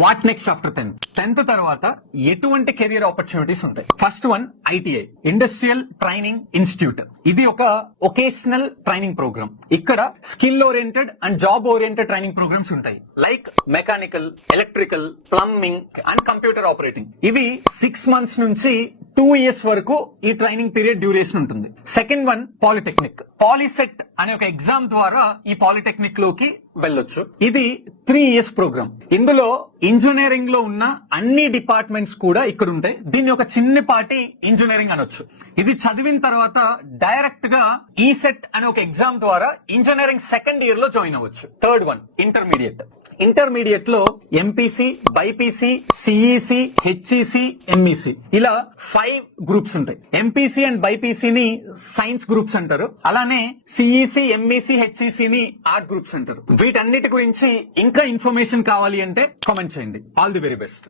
What next after 10th తర్వాత ఎటువంటి career opportunities ఉంటాయి? First one ITI, industrial training institute. ఇది ఒక ఒకేషనల్ ట్రైనింగ్ ప్రోగ్రామ్. ఇక్కడ skill oriented and job oriented training programmes ఉంటాయి. Like mechanical, electrical, plumbing and computer operating. ఇవి 6 months నుంచి 2 years వరకు ఈ ట్రైనింగ్ పీరియడ్ డ్యూరేషన్ ఉంటుంది. Second one polytechnic. పాలిసెట్ అనే ఒక ఎగ్జామ్ ద్వారా ఈ పాలిటెక్నిక్ లోకి వెళ్ళొచ్చు. ఇది 3 years ప్రోగ్రామ్. ఇందులో ఇంజనీరింగ్ లో ఉన్న అన్ని డిపార్ట్మెంట్స్ కూడా ఇక్కడ ఉంటాయి. దీన్ని ఒక చిన్నపాటి ఇంజనీరింగ్ అనొచ్చు. ఇది చదివిన తర్వాత డైరెక్ట్ గా ఈసెట్ అనే ఒక ఎగ్జామ్ ద్వారా ఇంజనీరింగ్ సెకండ్ ఇయర్ లో జాయిన్ అవ్వచ్చు. Third one intermediate. ఇంటర్మీడియట్ లో MPC, BiPC, CEC, HEC, MEC ఇలా 5 గ్రూప్స్ ఉంటాయి. ఎంపీసీ అండ్ బైపీసీని సైన్స్ గ్రూప్స్ అంటారు. అలానే సిఈసి, ఎంఈసి, హెచ్ఈసిని ఆర్ట్ గ్రూప్స్ అంటారు. వీటన్నిటి గురించి ఇంకా ఇన్ఫర్మేషన్ కావాలి అంటే కామెంట్ చేయండి. All the very best.